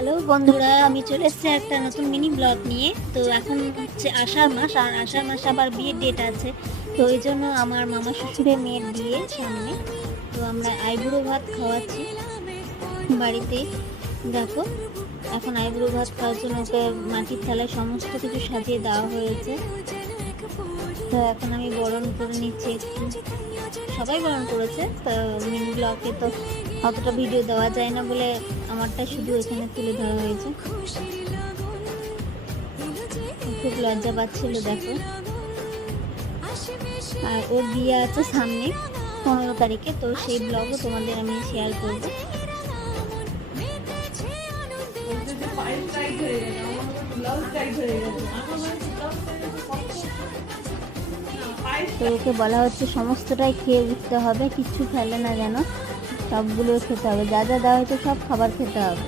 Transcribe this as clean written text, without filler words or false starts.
Hello বন্ধুরা, আমি চলে এসেছি একটা নতুন মিনি ব্লগ নিয়ে। তো এখন হচ্ছে আষাঢ় মাস, আর আষাঢ় মাসে আবার বিয়ের ডেট আছে। তো এই জন্য আমার মামা শ্বশুরের মেয়ের বিয়ে সামনে। তো আমরা আইবুড়ো ভাত খাওয়াচ্ছি বাড়িতেই। দেখো, এখন আইবুড়ো ভাত খাওয়ার জন্য ওকে মাটির থালায় সমস্ত কিছু সাজিয়ে দেওয়া হয়েছে। তো এখন আমি বরণ করে নিচ্ছি একটু। সবাই বরণ করেছে, তো মিনি ব্লগে তো অতটা ভিডিও দেওয়া যায় না বলে আমারটা শুধু এখানে তুলে ধরা হয়েছে। খুব লজ্জা পাচ্ছিল, দেখো। আর ওর বিয়ে আছে সামনে 15 তারিখে, তো সেই ব্লগও তোমাদের আমি শেয়ার করব। তো ওকে বলা হচ্ছে সমস্তটাই খেয়ে উঠতে হবে, কিচ্ছু ফেলে না যেন, সবগুলো খেতে হবে, যা যা দেওয়া হয়েছে সব খাবার খেতে হবে।